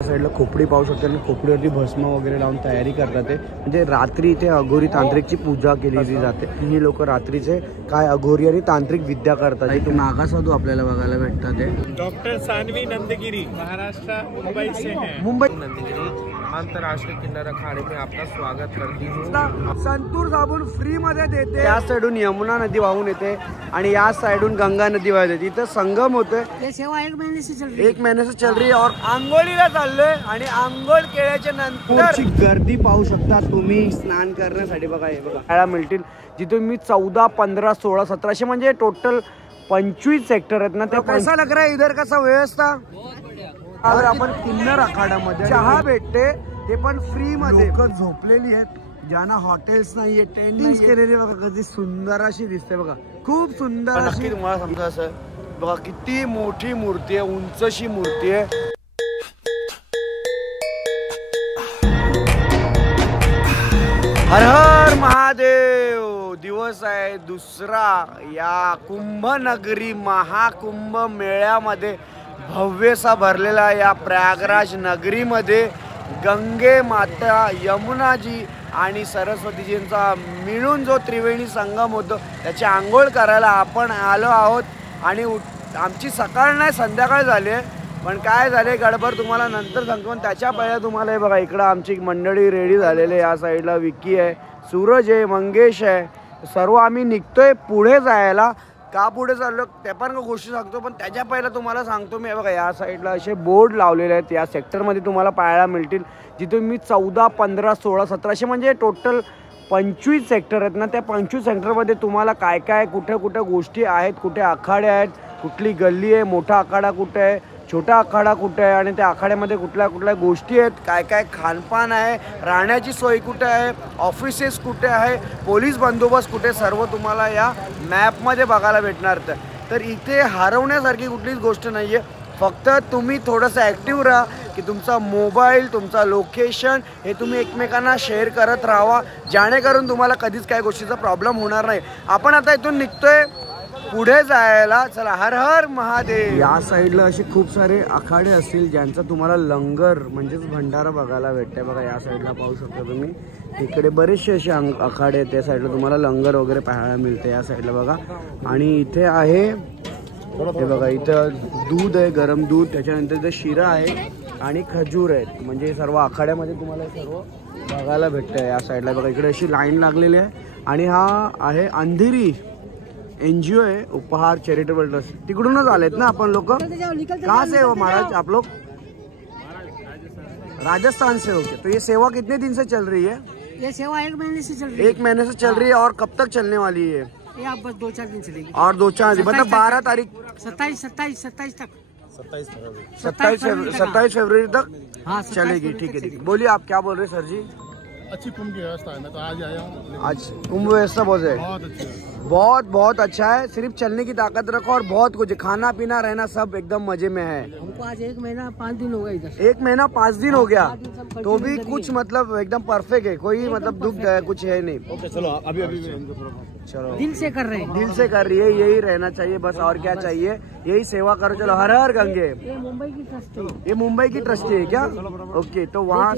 साईडला खोपडी पाहू शकता आणि खोपडीवरती भस्म वगैरे लावून तयारी करतात ते म्हणजे रात्री इथे अघोरी तांत्रिकची पूजा केली जाते। ही लोक रात्रीचे काय अघोरी आणि तांत्रिक विद्या करतात। इथे नागासाधू आपल्याला बघायला भेटतात ते। डॉक्टर सानवी नंदगिरी महाराष्ट्र मुंबई से हैं। मुंबई नंदगिरी अंतरराष्ट्रीय किनारा अखाड़े में आपका स्वागत करती हूँ। संतूर साबून फ्री मध्ये देते। या साइडून यमुना नदी वाहून येते आणि या साइडून गंगा नदी वाहून येते। इथं संगम होतोय। ये सेवा 1 महीने से चल रही है। 1 महीने से चल रही है और आंघोळीला चाललोय आणि आंघोळ केल्याच्या नंतर गर्दी पाहू शकता तुम्ही स्नान करण्यासाठी। बघा हे बघा खायला मिळतील जिथे मी 14, 15, 16, 17 म्हणजे टोटल 25 सेक्टर आहेत ना। ते कैसा लग रहा है इधर का व्यवस्था? अगर आपण किन्नर आखाड्यामध्ये चहा भेटते ते पण फ्री मध्ये। लोक झोपलेली आहेत, ज्यांना हॉटेल्स नाहीये, टेंटिंग केलेली बघा कधी सुंदर अशी दिसते बघा, खूप सुंदर अशी। तुम्हाला समजा असं बघा किती मोठी मूर्ती आहे, उंचशी मूर्ती आहे। हर हर महादेव। दिवस आहे दुसरा या कुंभनगरी महाकुंभ मेळ्यामध्ये भव्यसा भरलेला या प्रयागराज नगरीमध्ये गंगे माता, यमुनाजी आणि सरस्वतीजींचा मिळून जो त्रिवेणी संगम होतो त्याची आंघोळ करायला आपण आलो आहोत। आणि आमची सकाळ नाही संध्याकाळ झाली आहे, पण काय झाले गडबड तुम्हाला नंतर सांगतो। पण त्याच्या पहिल्या तुम्हाला हे बघा इकडं आमची मंडळी रेडी झालेले। या साईडला विकी आहे, सूरज आहे, मंगेश आहे, सर्व आम्ही निघतोय पुढे जायला। का पुढे चाललो ते पण गोष्टी सांगतो, पण त्याच्या पहिला तुम्हाला सांगतो मी बघा या साईडला असे बोर्ड लावलेले आहेत। या सेक्टरमध्ये तुम्हाला पाहायला मिळतील जिथे मी 14, 15, 16, 17 म्हणजे टोटल 25 सेक्टर आहेत ना। त्या 25 सेक्टरमध्ये तुम्हाला काय काय कुठे कुठे गोष्टी आहेत, कुठे आखाडे आहेत, कुठली गल्ली आहे, मोठा आखाडा कुठे आहे, छोटा आखाडा कुठे आहे आणि त्या आखाड्यामध्ये कुठल्या कुठल्या गोष्टी आहेत, काय काय खानपान आहे, राहण्याची सोय कुठे आहे, ऑफिसेस कुठे आहे, पोलीस बंदोबस्त कुठे, सर्व तुम्हाला या मॅपमध्ये बघायला भेटणार। तर इथे हरवण्यासारखी कुठलीच गोष्ट नाही आहे, फक्त तुम्ही थोडंसं ॲक्टिव्ह राहा की तुमचा मोबाईल, तुमचा लोकेशन हे तुम्ही एकमेकांना शेअर करत राहावा, जेणेकरून तुम्हाला कधीच काय गोष्टीचा प्रॉब्लेम होणार नाही। आपण आता इथून निघतोय पुढे जायला, चला हर हर महादेव। या साईडला असे खूप सारे आखाडे असतील ज्यांचा तुम्हाला लंगर म्हणजेच भंडारा बघायला भेटते। बघा या साईडला पाहू शकता तुम्ही, इकडे बरेचसे असे आखाडे आहेत, त्या साईडला तुम्हाला लंगर वगैरे पाहायला मिळते। या साईडला बघा आणि इथे आहे हे बघा इथं दूध आहे, गरम दूध, त्याच्यानंतर इथं शिरा आहे आणि खजूर आहेत, म्हणजे सर्व आखाड्यामध्ये तुम्हाला सर्व बघायला भेटतं। या साईडला बघा इकडे अशी लाईन लागलेली आहे आणि हा आहे अंधेरी NGO है उपहार चैरिटेबल ट्रस्ट। तिकडूनच आलेत ना आपण लोग? कहाँ से हो महाराज आप लोग? राजस्थान से। ओके, तो ये सेवा कितने दिन से चल रही है? ये सेवा 1 महीने से चल रही है। 1 महीने से चल रही है और कब तक चलने वाली है? ये आप बस 2-4 दिन चलेगी। और 2-4 दिन मतलब 12 तारीख 27 तक 27 फरवरी तक हाँ चलेगी। ठीक है, ठीक है। बोलिए आप क्या बोल रहे सर जी? अच्छी कुंभ की व्यवस्था है, मैं तो आज आया हूँ। आज कुंभ व्यवस्था बहुत है, बहुत अच्छी है, बहुत अच्छा है। सिर्फ चलने की ताकत रखो और बहुत कुछ खाना पीना रहना सब एकदम मजे में है। हमको आज 1 महीना 5 दिन हो गए इधर। 1 महीना 5 दिन हो गया, तो भी कुछ मतलब एकदम परफेक्ट है, कोई मतलब दुख कुछ है नहीं। ओके चलो अभी चलो दिल से कर रहे हैं, दिल से कर रही है, यही रहना चाहिए बस, और क्या चाहिए, यही सेवा करो। चलो हर हर गंगे। ये मुंबई की ट्रस्टी है। ये मुंबई की ट्रस्टी है क्या? ओके, तो वहाँ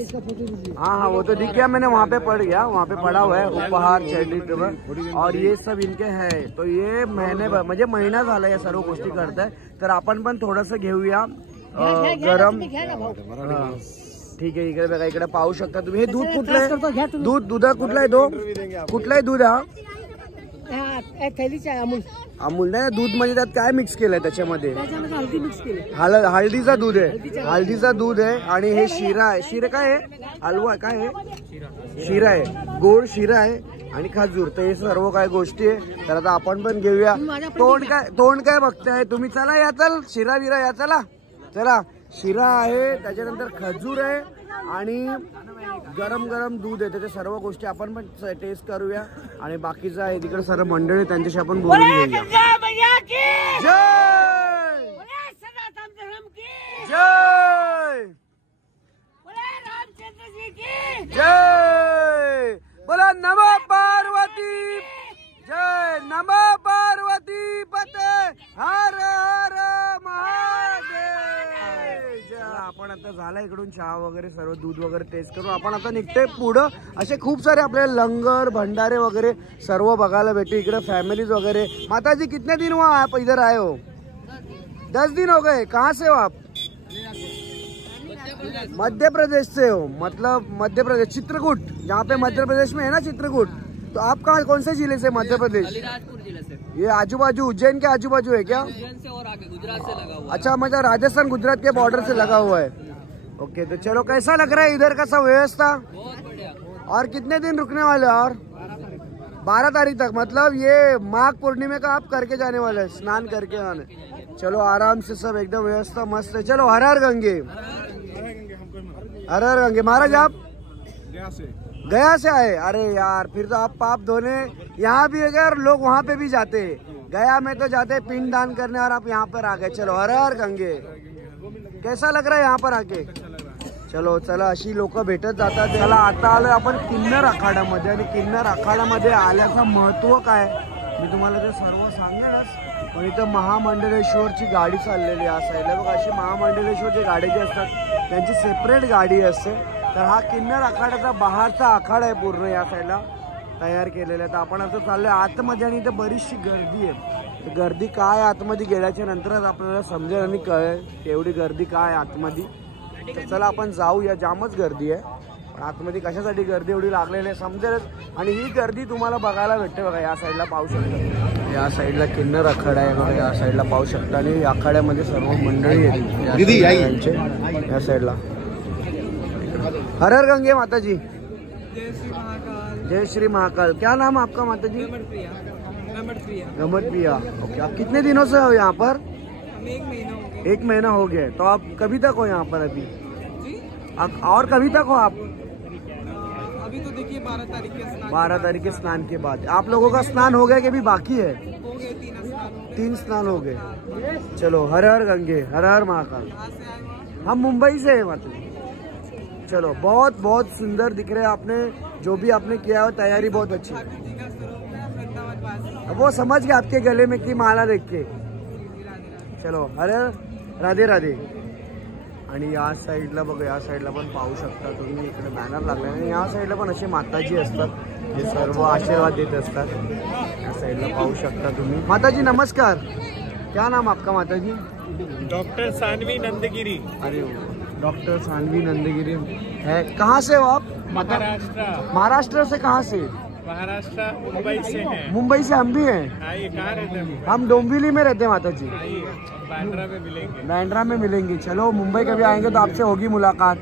हाँ वो तो दिख गया, मैंने वहाँ पे पढ़ गया, वहाँ पे पढ़ा हुआ है उपहार चैरिटेबल और ये सब इनके है। तो ये म्हणजे महिना झाला या सर्व गोष्टी करताय, तर आपण पण थोडंसं घेऊया गरम। ठीक आहे, इकडे बघा इकडे पाहू शकता तुम्ही। हे दूध कुठलं आहे? दूध कुठलं आहे? कुठलं आहे दूध? हा थैलीचा अमूल। अमूल नाही, दूध म्हणजे त्यात काय मिक्स केलंय त्याच्यामध्ये? हल्दी मिक्स केली, हळदीचा दूध आहे, हळदीचा दूध आहे। आणि हे शिरा आहे, शिरा काय आहे? हलवा काय आहे? शिरा आहे, गोड शिरा आहे आणि खजूर। तर हे सर्व काय गोष्टी आहे, तर आता आपण पण घेऊया। तोंड काय बघताय तुम्ही? चला या, चल शिरा बिरा या, चला चला। शिरा आहे, त्याच्यानंतर खजूर आहे आणि गरम गरम दूध आहे, ते सर्व गोष्टी आपण पण टेस्ट करूया। आणि बाकीचं आहे तिकडे सर्व मंडळी, त्यांच्याशी आपण बोलून घेऊया। जय जय जय, बोला नमः पार्वती, जय नमः पार्वती पते, हर हर महादेव। आपण आता आता झाला इकडून चहा वगैरे सर्व दूध वगैरे टेस्ट करून आपण आता निघते पुढं. असे खूप सारे आपल्याला लंगर भंडारे वगैरे सर्व बघायला भेटते इकडे, फॅमिलीज वगैरे. माताजी कितने दिन हुआ आप इधर आए हो? 10 दिन हो गए. कहाँ से हो आप? मध्य प्रदेश से हो, मतलब मध्य प्रदेश चित्रकूट, जहाँ पे मध्य प्रदेश में है ना चित्रकूट. तो आप कहाँ कौन से जिले से? मध्य प्रदेश, अलीराजपुर जिले से। ये आजू बाजू उज्जैन के आजू बाजू है क्या? उज्जैन से और आगे गुजरात से लगा हुआ। अच्छा, मतलब राजस्थान गुजरात के बॉर्डर से लगा हुआ है. ओके, तो चलो कैसा लग रहा है इधर का सब व्यवस्था? बहुत बढ़िया। और कितने दिन रुकने वाले? और 12 तारीख तक, मतलब ये माघ पूर्णिमा का आप करके जाने वाले, स्नान करके आने. चलो आराम से सब एकदम व्यवस्था मस्त है. चलो हर हर गंगे, हर हर गंगे. महाराज आप गया से आए? अरे यार, फिर तो आप पाप धोने यहाँ भी है और लोग वहाँ पे भी जाते हैं. गया में तो जाते हैं पिंड दान करने और आप यहाँ पर आ गए. चलो हर हर गंगे. कैसा लग रहा है यहाँ पर आके? चलो चला, अशी लोक भेटत जातात. चला आता आलो आपण किन्नर आखाड्यामध्ये, आणि किन्नर आखाड्यामध्ये आल्याचं महत्व काय मी तुम्हाला ते सर्व सांगेनच. पण इथं महामंडलेश्वरची गाडी चाललेली आहे साईडला बघा. अशी महामंडलेश्वरची गाडी जी असतात त्यांची सेपरेट गाडी असते. तर हा किन्नर आखाड्याचा बाहेरचा आखाडा आहे पूर्ण या साईडला तयार केलेला आहे. तर आपण आता चाललोय आतमध्ये आणि इथे बरीचशी गर्दी आहे. गर्दी काय आतमध्ये गेल्याच्या नंतरच आपल्याला समजेल आणि कळेल एवढी गर्दी काय आतमध्ये. तर चला आपण जाऊया. जामच गर्दी आहे, पण आतमध्ये कशासाठी गर्दी एवढी लागलेली आहे समजेलच. आणि ही गर्दी तुम्हाला बघायला भेटते बघा. या साईडला पाहू शकता, या साईडला किन्नर आखाडा आहे बघा. या साईडला पाहू शकता आणि आखाड्यामध्ये सर्व मंडळी आहेत या साईडला. हर हर गंगे माताजी. जय श्री महाकाल। जय श्री महाकाल. क्या नाम है आपका माताजी? गमत प्रिया. ओके, आप कितने दिनों से हो यहाँ पर? हमें 1 महीना हो गया। 1 महीना हो गया. तो आप कभी तक हो यहाँ पर अभी? जी, और कभी तक हो आप? अभी तो देखिए 12 तारीख के स्नान 12 तारीख के स्नान के बाद. आप लोगों का स्नान हो गया कि अभी बाकी है? हो गए, 3 स्नान। 3 स्नान हो गए. चलो हर हर गंगे, हर हर महाकाल. कहाँ से आए हो आप? हम मुंबई से है माताजी. चलो, बहुत बहुत सुंदर दिख रहे हैं आपने. जो भी आपने किया हो तैयारी बहुत अच्छी. ठाकुर जी का स्वरूप है वृंदावन वासी। वो समझ गए आपके गले में की माला देख के. चलो हर राधे राधे. आणि या साईडला बघा, या साईडला पण पाहू शकता तुम्ही, इकडे बॅनर लागले आणि या साईडला पण असे माताजी असतात जे सर्व आशीर्वाद देत असतात. या साईडला पाहू शकता तुम्ही. माताजी नमस्कार. क्या नाम आपका माताजी? डॉक्टर सानवी नंदगिरी, अरे डॉक्टर सानवी नंदगिरी है. कहाँ से हो आप? महाराष्ट्र। महाराष्ट्र से कहाँ से? महाराष्ट्र मुंबई से हैं। मुंबई से हम भी हैं. आइए, कहाँ रहते हैं? हम डोंबिवली में रहते हैं माताजी. आइए, बांद्रा में मिलेंगे। बांद्रा में मिलेंगे. चलो मुंबई कभी आएंगे तो आपसे होगी मुलाकात.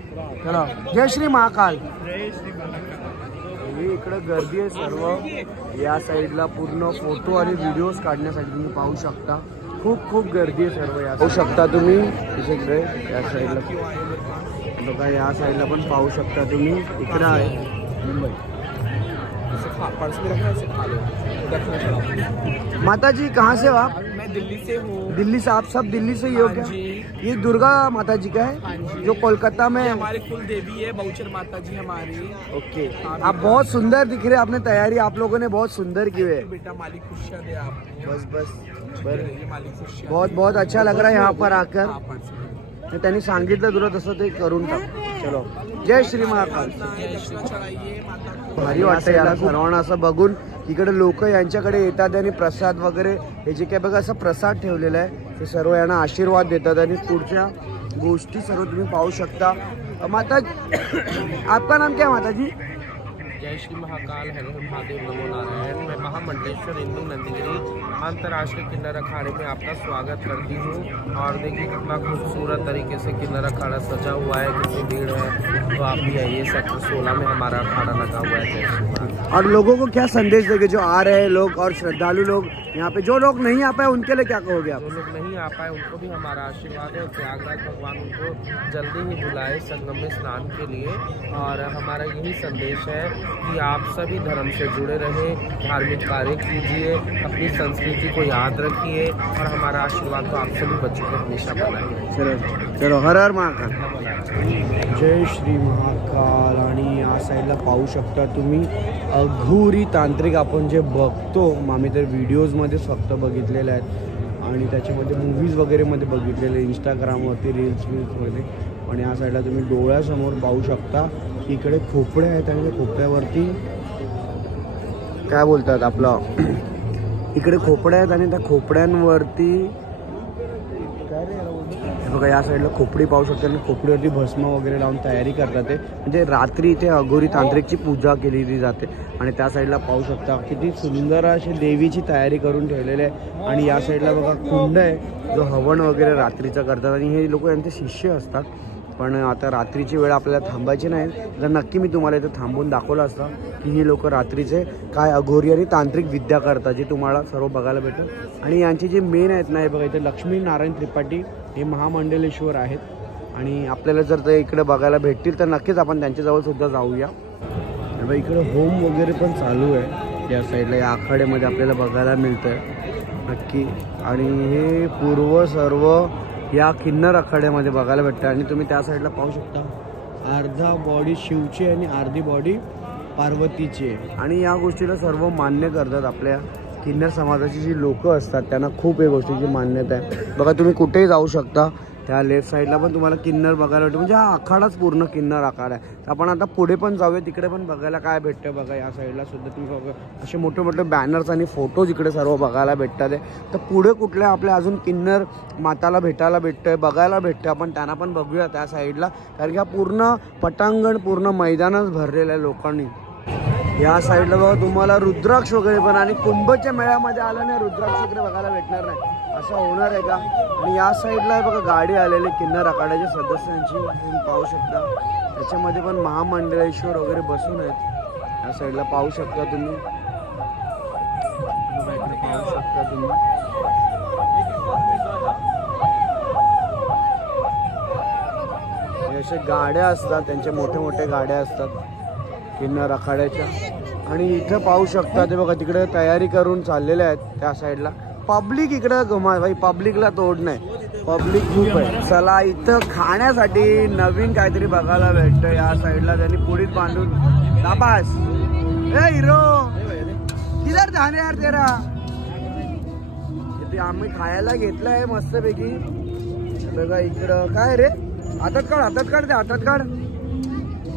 चलो जय श्री महाकाल. जय श्री महाकाल. इकडे गर्दी आहे सर्व. या साईडला पूर्ण फोटो आणि व्हिडिओज काढण्यासाठी तुम्ही पाहू शकता. खूप खूप गर्दी आहे सर्व. या पाहू शकता तुम्ही इकडे या साईडला बघा. या साईडला पण पाहू शकता तुम्ही. इकडे आहे मुंबई. माताजी कहाँ से हो आप? मैं दिल्ली से हूँ। दिल्ली से. आप सब दिल्ली से ही हो क्या? ये दुर्गा माता जी का है जो कोलकाता में. हमारी कुल देवी है बहुचर माता जी हमारी। ओके, आप बहुत सुंदर दिख रहे हैं. आपने तैयारी आप लोगों ने बहुत सुंदर की है. बेटा मालिक खुशियाँ दे आप। बस बस मालिक खुशियाँ। बहुत बहुत अच्छा लग रहा है यहाँ पर आकर. त्यांनी सांगितलं तुला तसं ते करून टाक. चलो जय श्री महाकाल. भारी वाटतं याला सर्वांना असं बघून. इकडे लोक यांच्याकडे येतात आणि प्रसाद वगैरे हे जे काही बघा असं प्रसाद ठेवलेला आहे ते सर्व यांना आशीर्वाद देतात आणि पुढच्या गोष्टी सर्व तुम्ही पाहू शकता. माता आपका नाम क्या है माताजी? जय श्री महाकाल, हर हर महादेव, नमो नारायण. मैं महामंडलेश्वर हिंदू नंदगिरी अंतर्राष्ट्रीय किन्नर अखाड़े में आपका स्वागत करती हूँ. और देखिए कितना खूबसूरत तरीके से किन्नर अखाड़ा सजा हुआ है, कितनी भीड़ है. तो आप भी आइए. सेक्टर 16 में हमारा अखाड़ा लगा हुआ है. जय श्री महाकाल. और लोगों को क्या संदेश देंगे जो आ रहे हैं लोग और श्रद्धालु लोग यहाँ पे? जो लोग नहीं आ पाए उनके लिए क्या कहोगे आप? जो लोग नहीं आ पाए उनको भी हमारा आशीर्वाद है. प्रयागराज भगवान उनको जल्दी ही बुलाए संगम में स्नान के लिए. और हमारा यही संदेश है कि आप सभी धर्म से जुड़े रहें, धार्मिक कार्य कीजिए, अपनी संस्कृति को याद रखिए और हमारा आशीर्वाद तो आप सभी बच्चों को हमेशा बनाइए. चलो चलो हर हर महाकाल. जय श्री महाकाल. आणि या साईडला पाहू शकता तुम्ही अघोरी तांत्रिक आपण जे बघतो आम्ही तर व्हिडिओजमध्येच फक्त बघितलेले आहेत आणि त्याच्यामध्ये मूवीज वगैरेमध्ये बघितलेले, इंस्टाग्रामवरती रील्समध्ये. पण या साईडला तुम्ही डोळ्यासमोर पाहू शकता की इकडे खोपडे आहेत आणि त्या खोपड्यावरती काय बोलतात आपलं इकडे खोपडे आहेत आणि त्या खोपड्यांवरती काय रे बघा या साईडला खोपडी पाहू शकता आणि खोपडीवरती भस्म वगैरे लावून तयारी करतात ते म्हणजे रात्री इथे अघोरी तांत्रिकची पूजा केली जाते आणि त्या साईडला पाहू शकता किती सुंदर अशी देवीची तयारी करून ठेवलेली आहे आणि या साईडला बघा कुंड आहे जो हवन वगैरे रात्रीचं करतात आणि हे लोक यांचे शिष्य असतात पण आता रात्रीची वेळ आपल्याला थांबायची नाही तर नक्की मी तुम्हाला इथं थांबून दाखवलं असतं की ही लोक रात्रीचे काय अघोरी आणि तांत्रिक विद्या करतात जे तुम्हाला सर्व बघायला भेटेल आणि यांची जे मेन आहेत ना हे बघा इथे लक्ष्मी नारायण त्रिपाठी हे महामंडलेश्वर आहेत आणि आपल्याला जर ते इकडे बघायला भेटतील तर नक्कीच आपण त्यांच्याजवळ सुद्धा जाऊया. बघा इकडे होम वगैरे पण चालू आहे या साईडला या आखाड्यामध्ये आपल्याला बघायला मिळतं आहे नक्की आणि हे पूर्व सर्व या किन्नर आखाड्यामध्ये बघायला भेटतं आणि तुम्ही त्या साईडला पाहू शकता अर्धा बॉडी शिवची आणि अर्धी बॉडी पार्वतीची आहे आणि या गोष्टीला सर्व मान्य करतात आपल्या किन्नर समाजाची जी लोक असतात त्यांना खूप या गोष्टीची मान्यता आहे. बघा तुम्ही कुठेही जाऊ शकता त्या लेफ्ट साईडला पण तुम्हाला किन्नर बघायला भेटतं म्हणजे हा आखाडाच पूर्ण किन्नर आखाडा आहे. तर आपण आता पुढे पण जाऊया तिकडे पण बघायला काय भेटतं. बघा या साईडला सुद्धा तुम्ही बघा असे मोठे मोठे बॅनर्स आणि फोटोज इकडे सर्व बघायला भेटतात आहे. तर पुढे कुठल्या आपल्या अजून किन्नर माताला भेटायला भेटतं बघायला भेटतं आपण त्यांना पण बघूया त्या साईडला कारण की हा पूर्ण पटांगण पूर्ण मैदानच भरलेलं आहे लोकांनी. या साईडला बघा तुम्हाला रुद्राक्ष वगैरे पण आणि कुंभच्या मेळ्यामध्ये आलं नाही रुद्राक्ष वगैरे बघायला भेटणार नाही असं होणार आहे का. आणि या साईडला बघा गाडी आलेली किन्नर आखाड्याच्या सदस्यांची तुम्ही पाहू शकता त्याच्यामध्ये पण महामंडलेश्वर वगैरे बसून आहेत. या साईडला पाहू शकता तुम्ही पाहू शकता तुम्ही अशा गाड्या असतात त्यांच्या मोठ्या मोठ्या गाड्या असतात किन्नर आखाड्याच्या आणि इथं पाहू शकता ते बघा तिकडे तयारी करून चाललेले आहेत त्या साईडला. पब्लिक इकडे भाई पब्लिकला तोड नाही पब्लिक खूप आहे. चला इथं खाण्यासाठी नवीन काहीतरी बघायला भेटतं या साईडला त्यांनी पुढीत बांधून दाबास ए हिरो किधर जाणे यार तेरा इथे आम्ही खायला घेतलंय मस्तपैकी. बघा इकडं काय रे हातात काढ ते हातात काढ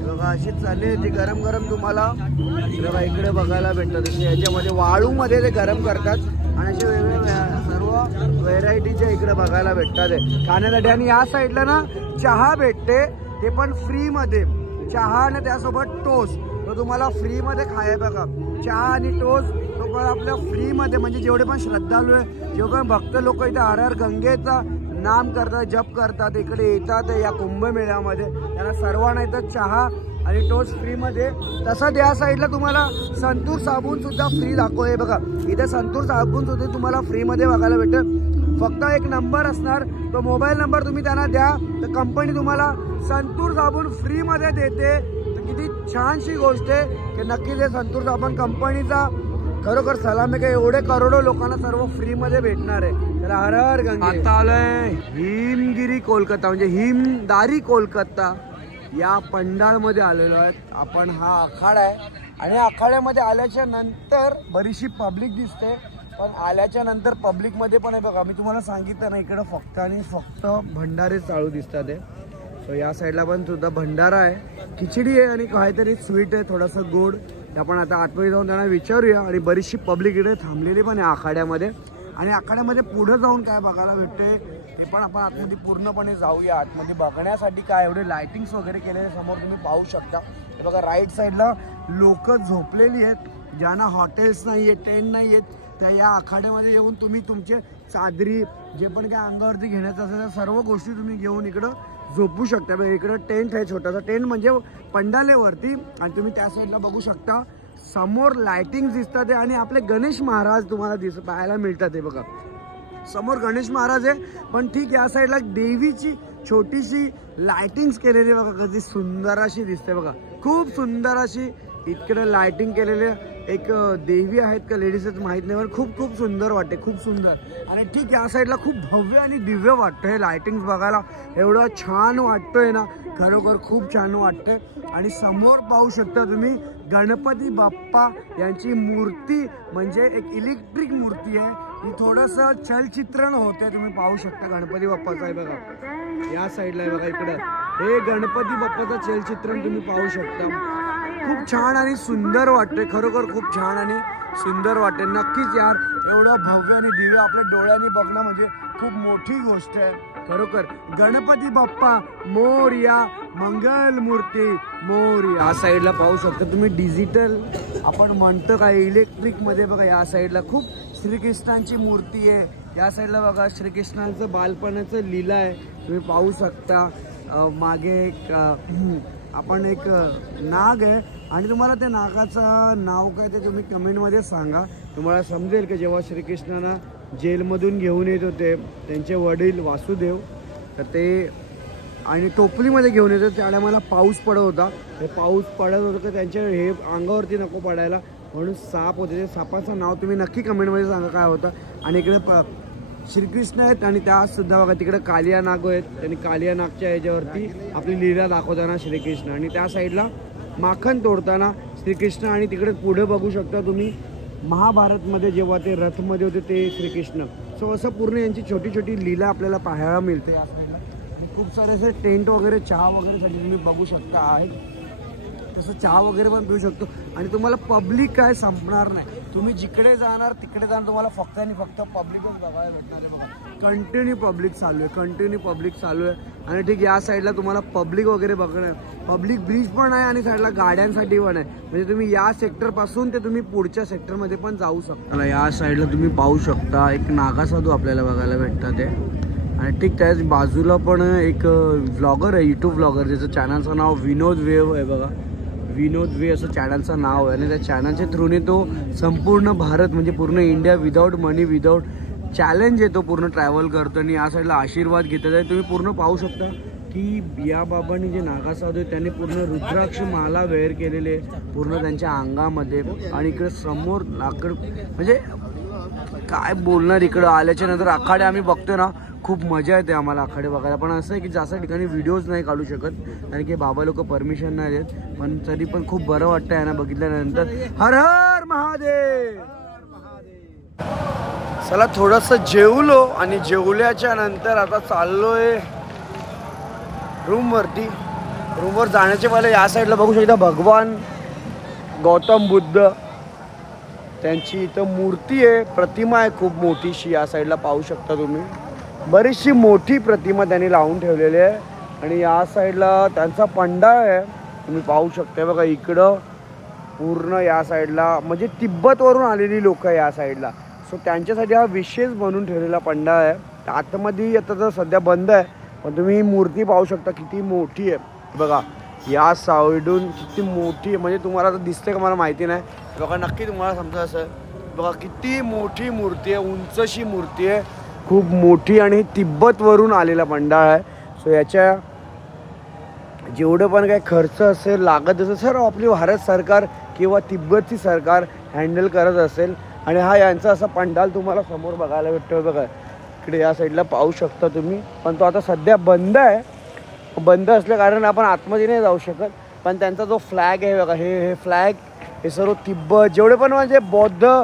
बघा अशीच चालली ती गरम गरम तुम्हाला बघा इकडे बघायला भेटतात. याच्यामध्ये वाळूमध्ये ते गरम करतात आणि असे वेगवेगळ्या सर्व व्हेरायटीच्या इकडे बघायला भेटतात खाण्यासाठी. आणि या साईडला ना चहा भेटते ते पण फ्रीमध्ये चहा आणि त्यासोबत टोस्ट तो तुम्हाला फ्रीमध्ये खाय बघा चहा आणि टोस्ट तो पण आपल्या फ्रीमध्ये म्हणजे जेवढे पण श्रद्धाळू आहे जेवढे पण भक्त लोक इथे हर हर गंगेचा नाम करतात जप करतात इकडे येतात या कुंभमेळ्यामध्ये त्यांना सर्वांना इथं चहा आणि टोस्ट फ्रीमध्ये. तसंच या साईडला तुम्हाला संतूर साबून सुद्धा फ्री दाखवले बघा इथे संतूर साबून सुद्धा तुम्हाला फ्रीमध्ये बघायला भेटेल. फक्त एक नंबर असणार तो मोबाईल नंबर तुम्ही त्यांना द्या तर कंपनी तुम्हाला संतूर साबून फ्रीमध्ये देते. तर किती छानशी गोष्ट आहे की नक्की ते संतूर साबण कंपनीचा खरोखर सलाम आहे का एवढे करोडो लोकांना सर्व फ्रीमध्ये भेटणार आहे. तर हर हर गंगे. आता आलोय हिमगिरी कोलकाता म्हणजे हिमदारी कोलकाता या पंडाळमध्ये आलेलो आहेत आपण. हा आखाडा आहे आणि आखाड्यामध्ये आल्याच्या नंतर बरीचशी पब्लिक दिसते पण आल्याच्या नंतर पब्लिकमध्ये पण आहे बघा मी तुम्हाला सांगितलं ना इकडं फक्त आणि फक्त भंडारे चालू दिसतात आहे. सो या साईडला पण सुद्धा भंडारा आहे खिचडी आहे आणि काहीतरी स्वीट आहे थोडंसं गोड. आपण आता आतमध्ये जाऊन त्यांना विचारूया आणि बरीचशी पब्लिक इकडे थांबलेली पण आहे आखाड्यामध्ये. आणि आखाड्यामध्ये पुढे जाऊन काय बघायला भेटते ते पण आपण आतमध्ये पूर्णपणे जाऊया. आतमध्ये बघण्यासाठी काय एवढे लाइटिंग्स वगैरे केलेले समोर तुम्ही पाहू शकता. हे बघा राईट साईडला लोक झोपलेली आहेत ज्यांना हॉटेल्स नाही आहेत टेंट नाही आहेत त्या या आखाड्यामध्ये येऊन तुम्ही तुमचे चादरी जे पण काय अंगावरती घेण्याचं असेल त्या सर्व गोष्टी तुम्ही घेऊन इकडं झोपू शकता. इकडं टेंट आहे छोटासा टेंट म्हणजे पंडालेवरती आणि तुम्ही त्या साईडला बघू शकता समोर लाइटिंग दिसतात आणि आपले गणेश महाराज तुम्हाला पाहायला मिळतात. हे बघा समोर गणेश महाराज आहे पण ठीक या साईडला देवीची छोटीशी लाइटिंग्स केलेली बघा कधी सुंदर अशी दिसते बघा खूप सुंदर अशी इकडे लाइटिंग केलेले. एक देवी आहेत का लेडीजच माहित नाही पण खूप खूप सुंदर वाटते खूप सुंदर. आणि ठीक या साईडला खूप भव्य आणि दिव्य वाटतं हे लाइटिंग्स बघायला एवढं छान वाटतंय ना खरोखर खूप छान वाटतंय. आणि समोर पाहू शकता तुम्ही गणपती बाप्पा यांची मूर्ती म्हणजे एक इलेक्ट्रिक मूर्ती आहे ही थोडंसं चलचित्रण होते तुम्ही पाहू शकता गणपती बाप्पाचं आहे बघा या साईडला आहे बघा इकडं हे गणपती बाप्पाचं चलचित्रण तुम्ही पाहू शकता. खूप छान आणि सुंदर वाटते, खरोखर खूप छान आणि सुंदर वाटते. नक्कीच यार, एवढं भव्य आणि दिव्य आपल्या डोळ्यांनी बघणं म्हणजे खूप मोठी गोष्ट आहे खरोखर. गणपती बाप्पा मोरया, मंगल मूर्ती मोरया. या साईडला पाहू शकता तुम्ही डिजिटल आपण म्हणतो काय इलेक्ट्रिक मध्ये बघा. या साईडला खूप श्रीकृष्णांची मूर्ती आहे. या साईडला बघा श्रीकृष्णांचं बालपणाचं लीला आहे तुम्ही पाहू शकता. मागे एक आपण एक नाग आहे आणि तुम्हाला त्या नागाचं नाव काय ते तुम्ही कमेंटमध्ये सांगा. तुम्हाला समजेल की जेव्हा श्रीकृष्णांना जेलमधून घेऊन येत होते त्यांचे वडील वासुदेव, तर ते आणि टोपलीमध्ये घेऊन येत होते त्यावेळेला मला पाऊस पडत होता. ते पाऊस पडत होतं की त्यांच्या हे अंगावरती नको पडायला म्हणून साप होते. ते सापाचं नाव तुम्ही नक्की कमेंटमध्ये सांगा काय होतं. आणि इकडे श्रीकृष्ण आहेत आणि त्यासुद्धा बघा तिकडे कालिया नाग आहेत आणि कालिया नागच्या ह्याच्यावरती आपली लीला दाखवताना श्रीकृष्ण आणि त्या साईडला माखन तोडताना श्रीकृष्ण. आणि तिकडे पुढे बघू शकता तुम्ही महाभारतमध्ये जेव्हा ते रथमध्ये होते ते श्रीकृष्ण. सो असं पूर्ण यांची छोटी छोटी लीला आपल्याला पाहायला मिळते या साईडला. आणि खूप सारे असे टेंट वगैरे चहा वगैरेसाठी तुम्ही बघू शकता आहेत. तसं चहा वगैरे पण पिऊ शकतो आणि तुम्हाला पब्लिक काय संपणार नाही. तुम्ही जिकडे जाणार तिकडे जाणार तुम्हाला फक्त आणि फक्त पब्लिकच बघायला भेटणार आहे बघा. कंटिन्यू पब्लिक चालू आहे, कंटिन्यू पब्लिक चालू आहे. आणि ठीक या साईडला तुम्हाला पब्लिक वगैरे बघणार, पब्लिक ब्रिज पण आहे आणि साईडला गाड्यांसाठी पण आहे. म्हणजे तुम्ही या सेक्टरपासून ते तुम्ही पुढच्या सेक्टरमध्ये पण जाऊ शकता. या साईडला तुम्ही पाहू शकता एक नागासाधू आपल्याला बघायला भेटतात ते. आणि ठीक त्याच बाजूला पण एक व्लॉगर आहे, यूट्यूब व्लॉगर, ज्याचं चॅनलचं नाव विनोद वेव आहे बघा. विनोद वे असं चॅनलचं नाव आहे आणि त्या चॅनलच्या थ्रूने तो संपूर्ण भारत म्हणजे पूर्ण इंडिया विदाऊट मनी विदाऊट चॅलेंज आहे तो पूर्ण ट्रॅव्हल करतो. आणि या साईडला आशीर्वाद घेतात आहे. तुम्ही पूर्ण पाहू शकता की या बाबांनी जे नागासाधू आहे त्यांनी पूर्ण रुद्राक्ष माला वेअर केलेले पूर्ण त्यांच्या अंगामध्ये. आणि इकडे समोर लाकड म्हणजे काय बोलणार, इकडं आल्याच्या नंतर आखाडे आम्ही बघतो ना खूप मजा येते आम्हाला आखाडे बघायला. पण असं आहे की जास्त ठिकाणी व्हिडिओज नाही काढू शकत कारण की बाबा लोक परमिशन नाही देत. पण तरी पण खूप बरं वाटतं यांना बघितल्यानंतर. हर हर महादेव. चला थोडंसं जेवलो आणि जेवल्याच्या नंतर आता चाललोय रूमवरती. रूमवर जाण्याचे पहिले या साईडला बघू शकता भगवान गौतम बुद्ध त्यांची इथं मूर्ती आहे, प्रतिमा आहे खूप मोठीशी. या साईडला पाहू शकता तुम्ही बरीचशी मोठी प्रतिमा त्यांनी लावून ठेवलेली आहे. आणि या साईडला त्यांचा पंडाळ आहे तुम्ही पाहू शकता बघा. इकडं पूर्ण या साईडला म्हणजे तिब्बतवरून आलेली लोक आहे या साईडला. सो त्यांच्यासाठी हा विशेष बनवून ठेवलेला पंडाळ आहे. आतमध्ये आता तर सध्या बंद आहे पण तुम्ही ही मूर्ती पाहू शकता किती मोठी आहे बघा. या साईडून किती मोठी आहे म्हणजे तुम्हाला आता दिसते का मला माहिती नाही बघा. नक्की तुम्हाला समजा असं बघा किती मोठी मूर्ती आहे, उंचशी मूर्ती आहे खूप मोठी. आणि तिब्बतवरून आलेला पंडाळ आहे. सो याच्या जेवढं पण काही खर्च असेल लागत असेल सर्व आपली भारत सरकार किंवा तिब्बतची सरकार हँडल करत असेल. आणि हा यांचा असा पंडाल तुम्हाला समोर बघायला भेटतो बघा. इकडे या साईडला पाहू शकता तुम्ही. पण तो आता सध्या बंद आहे. बंद असल्या कारण आपण आतमध्ये नाही जाऊ शकत. पण त्यांचा जो फ्लॅग आहे बघा, हे फ्लॅग हे सर्व तिब्बत जेवढे पण म्हणजे बौद्ध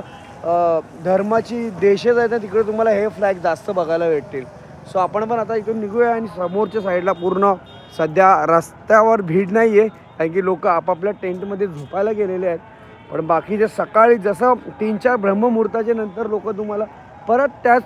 धर्माची देशेच आहेत ना तिकडे तुम्हाला हे फ्लॅग जास्त बघायला भेटतील. सो आपण पण आता इथून निघूया. आणि समोरच्या साईडला पूर्ण सध्या रस्त्यावर भीड नाही आहे कारण की लोक आपापल्या टेंटमध्ये झोपायला गेलेले आहेत. पण बाकीचे सकाळी जसं 3-4 ब्रह्ममुहूर्ताच्या नंतर लोक तुम्हाला परत त्याच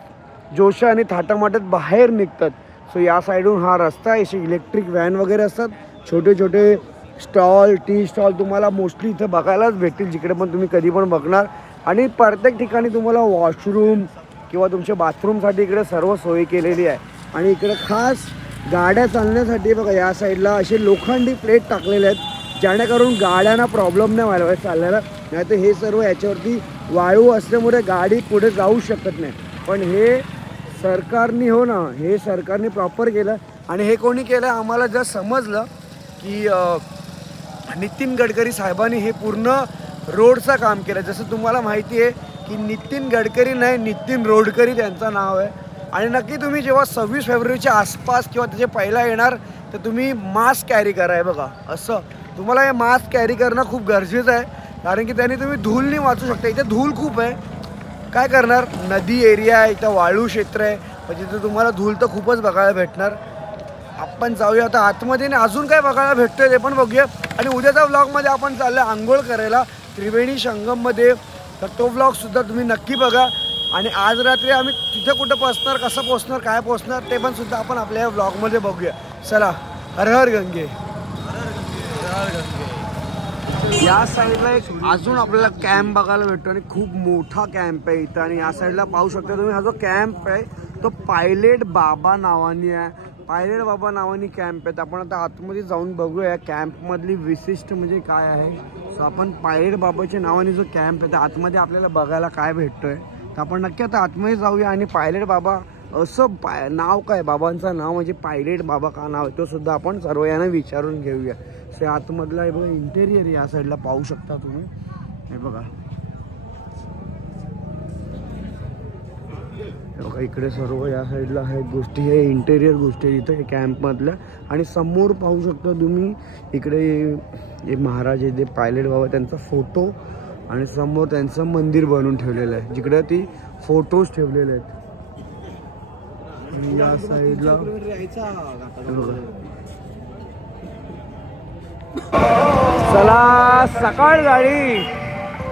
जोशा आणि थाटामाटात बाहेर निघतात. सो या साईडून हा रस्ता आहे. असे इलेक्ट्रिक व्हॅन वगैरे असतात, छोटे छोटे स्टॉल, टी स्टॉल तुम्हाला मोस्टली इथं बघायलाच भेटतील जिकडे पण तुम्ही कधी पण बघणार. आणि प्रत्येक ठिकाणी तुम्हाला वॉशरूम किंवा तुमच्या बाथरूमसाठी इकडे सर्व सोय केलेली आहे. आणि इकडे खास गाड्या चालण्यासाठी बघा या साईडला असे लोखंडी प्लेट टाकलेले आहेत जेणेकरून गाड्यांना प्रॉब्लेम नाही व्हायला चालल्याला. नाही तर हे सर्व याच्यावरती वाळू असल्यामुळे गाडी पुढे जाऊ शकत नाही. पण हे सरकारने हो ना हे सरकारने प्रॉपर केलं. आणि हे कोणी केलं आम्हाला जर समजलं की नितीन गडकरी साहेबांनी हे पूर्ण रोडचं काम केलं. जसं तुम्हाला माहिती आहे की नितीन गडकरी नाही नितीन रोडकरी त्यांचं नाव आहे. आणि नक्की तुम्ही जेव्हा 26 फेब्रुवारीच्या आसपास किंवा त्याचे पहिला येणार तर तुम्ही मास्क कॅरी करा आहे बघा. असं तुम्हाला हे मास्क कॅरी करणं खूप गरजेचं आहे कारण की त्याने तुम्ही धूळनी वाचू शकता. इथे धूळ खूप आहे, काय करणार, नदी एरिया आहे, इथं वाळू क्षेत्र आहे, म्हणजे तिथं तुम्हाला धूळ तर खूपच बघायला भेटणार. आपण जाऊया आता आतमध्ये आणि अजून काय बघायला भेटतंय ते पण बघूया. आणि उद्याच्या व्लॉगमध्ये आपण चाललो आंघोळ करायला त्रिवेणी संगममध्ये, तर तो व्लॉगसुद्धा तुम्ही नक्की बघा. आणि आज रात्री आम्ही तिथे कुठं पोचणार, कसं पोचणार, काय पोचणार ते पण सुद्धा आपण आपल्या व्लॉगमध्ये बघूया. चला, हर हर गंगे. या साईडला एक अजून आपल्याला कॅम्प बघायला भेटतो आणि खूप मोठा कॅम्प आहे इथं. आणि या साईडला पाहू शकता तुम्ही, हा जो कॅम्प आहे तो पायलट बाबा नावानी आहे. पायलट बाबा नावानी कॅम्प आहे. आपण आता आतमध्ये जाऊन बघूया कॅम्पमधली विशिष्ट म्हणजे काय आहे. सो आपण पायलट बाबाच्या नावाने जो कॅम्प आहे त्या आतमध्ये आपल्याला बघायला काय भेटतोय, तर आपण नक्की आता आतमध्ये जाऊया. आणि पायलट बाबा असं नाव काय, बाबांचं नाव म्हणजे पायलट बाबा का नाव आहे तो सुद्धा आपण सर्व यांना विचारून घेऊया. सो आतमधला हे बघा इंटेरियर या साईडला पाहू शकता तुम्ही. हे बघा इकडे सर्व या साईडला आहेत गोष्टी, हे इंटेरियर गोष्टी इथं हे कॅम्पमधल्या. आणि समोर पाहू शकता तुम्ही इकडे हे महाराज आहे ते पायलट बाबा, त्यांचा फोटो आणि समोर त्यांचं मंदिर बनवून ठेवलेलं आहे जिकडे ती फोटोज ठेवलेले आहेत. या साईडला चला सकाळ झाली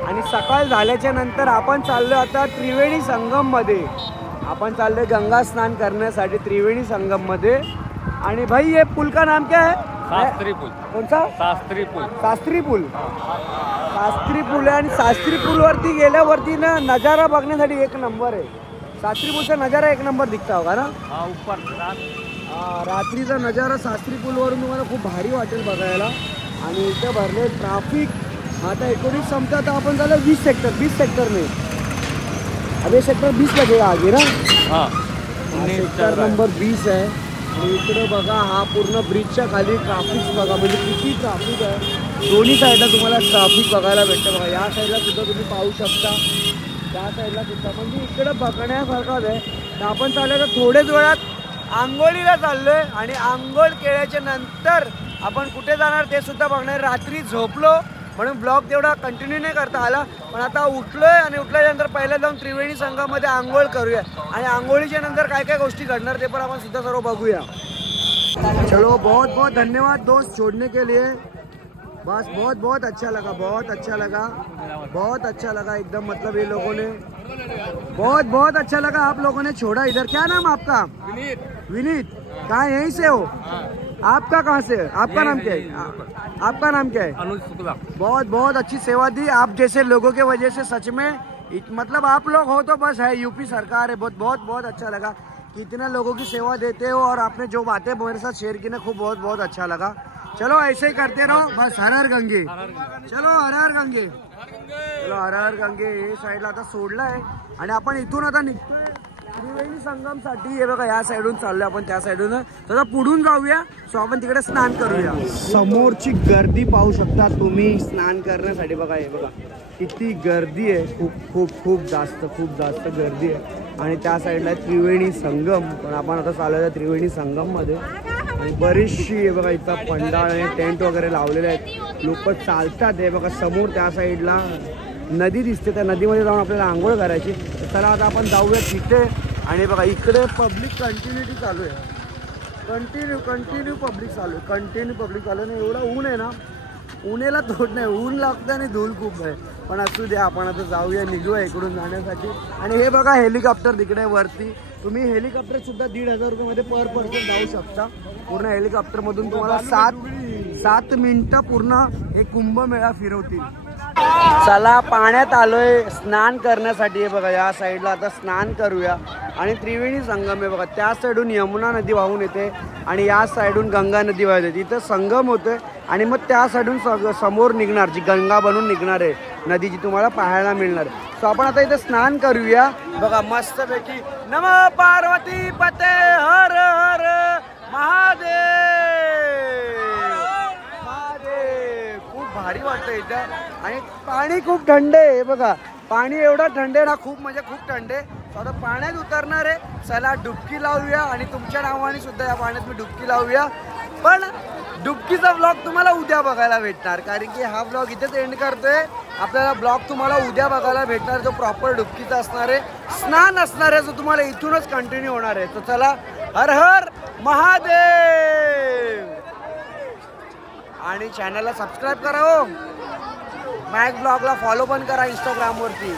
आणि सकाळ झाल्याच्या नंतर आपण चाललो आता त्रिवेणी संगम मध्ये. आपण चाललोय गंगा स्नान करण्यासाठी त्रिवेणी संगम मध्ये. आणि भाई ये पुल का नाम क्या है? शास्त्री पुल. कौन सा? शास्त्री पुल. शास्त्री पुल. शास्त्री पुल आहे. आणि शास्त्री पुल वरती गेल्यावरती ना नजारा बघण्यासाठी एक नंबर आहे. शास्त्री पुलचा नजारा एक नंबर दिखता होगा ना. हा ऊपर रात्रीचा नजारा शास्त्री पुलवरून तुम्हाला खूप भारी वाटेल बघायला. आणि इथे भरले ट्रॅफिक. आता 19 संपता तर आपण झालं 20 सेक्टर में. अभी सेक्टर 20 लगेगा आगे ना. हाँ सेक्टर नंबर 20 आहे. आणि इकडे बघा हा पूर्ण ब्रिजच्या खाली ट्रॅफिक बघा, म्हणजे किती ट्रॅफिक आहे. दोन्ही साईडला तुम्हाला ट्रॅफिक बघायला भेटतं बघा. या साईडला सुद्धा तुम्ही पाहू शकता, त्या साईडला सुद्धा. म्हणजे इकडे बघण्यासारखंच आहे. तर आपण चाललोय तर थोड्याच वेळात आंघोळीला चाललोय. आणि आंघोळ केल्याच्या नंतर आपण कुठे जाणार ते सुद्धा बघणार. रात्री झोपलो म्हणून ब्लॉग तेवढा कंटिन्यू नाही करता आला, पण आता उठलोय आणि उठल्यानंतर पहिल्या जाऊन त्रिवेणी संगमामध्ये आंघोळ करूया. आणि आंघोळीच्या नंतर काय काय गोष्टी घडणार ते पण आपण सुद्धा सर्व बघूया. चलो, बहुत बहुत धन्यवाद दोस्त छोड़ने के लिए. बस बहुत बहुत अच्छा लगा, बहुत अच्छा लगा, बहुत अच्छा लगा एकदम. मतलब ये लोगों ने बहुत बहुत अच्छा लगा, आप लोगों ने छोड़ा इधर. क्या नाम आपका? विनीत. कहाँ यहीं से हो? आपका कहाँ से? आपका नाम क्या है? आपका नाम क्या है? अनुज शुक्ला. बहुत बहुत अच्छी सेवा दी आप जैसे लोगों के वजह से. सच में मतलब आप लोग हो तो बस है, यूपी सरकार है. बहुत बहुत बहुत अच्छा लगा कि इतना लोगों की सेवा देते हो. और आपने जो बातें मेरे साथ शेयर की ना, खूब बहुत बहुत अच्छा लगा. चलो ऐसे ही करते रहो. बस हर हर गंगे. चलो हर हर गंगे. चलो हर हर गंगे. हे साईडला आता सोडलं आहे आणि आपण इथून आता निघतोय त्रिवेणी संगम साठी. हे बघा या साईडून चाललोय आपण, त्या साईडून. तर पुढून जाऊया. सो आपण तिकडे स्नान करूया. समोरची गर्दी पाहू शकता तुम्ही स्नान करण्यासाठी. बघा हे बघा किती गर्दी आहे. खूप खूप खूप जास्त गर्दी आहे. आणि त्या साईडला त्रिवेणी संगम. पण आपण आता चाललोय त्रिवेणी संगम मध्ये. आणि बरीचशी हे बघा इथं पंडाळ आणि टेंट वगैरे लावलेले आहेत. लोक चालतात. हे बघा समोर त्या साईडला नदी दिसते, त्या नदीमध्ये जाऊन आपल्याला आंघोळ करायची. चला आता आपण जाऊया तिथे. आणि बघा इकडे पब्लिक कंटिन्युटी चालू आहे. कंटिन्यू पब्लिक चालू आहे. ना एवढं ऊन आहे ना, उन्हेला तोड नाही. ऊन लागतं आणि धूळ खूप आहे. पण असू द्या, आपण आता जाऊया, निघूया इकडून जाण्यासाठी. आणि हे बघा हेलिकॉप्टर तिकडे वरती. तुम्ही हेलिकॉप्टर सुद्धा 1,500 रुपयामध्ये पर पर्सन जाऊ शकता. पूर्ण हेलिकॉप्टरमधून तुम्हाला 7 मिनिटं पूर्ण हे कुंभमेळा फिरवतील. चला पाण्यात आलोय स्नान करण्यासाठी. हे बघा या साईडला आता स्नान करूया. आणि त्रिवेणी संगम आहे बघा. त्या साईडून यमुना नदी वाहून येते आणि या साईडून गंगा नदी वाहून येते. इथं संगम होतोय आणि मग त्या साईडून समोर निघणार जी गंगा बनून निघणार आहे नदी, जी तुम्हाला पाहायला मिळणार. सो आपण आता इथे स्नान करूया. बघा मस्तपैकी. नमः पार्वती पते हर हर महादेव. खूप भारी वाटतं इथं. आणि पाणी खूप थंड आहे. बघा पाणी एवढं थंड आहे ना, खूप म्हणजे खूप थंड आहे. आता पाण्यात उतरणार आहे. चला डुबकी लावूया. आणि तुमच्या नावाने सुद्धा या पाण्यात मी डुबकी लावूया. पण डुबकीचा ब्लॉग तुम्हाला उद्या बघायला भेटणार, कारण की हा ब्लॉग इथेच एंड करतोय. आपल्याला ब्लॉग तुम्हाला उद्या बघायला भेटणार, जो प्रॉपर डुबकीचा असणार आहे, स्नान असणार आहे, जो तुम्हाला इथूनच कंटिन्यू होणार आहे. तर चला हर हर महादेव आणि चॅनलला सबस्क्राईब करा हो. मॅक ब्लॉगला फॉलो पण करा इंस्टाग्रामवरती.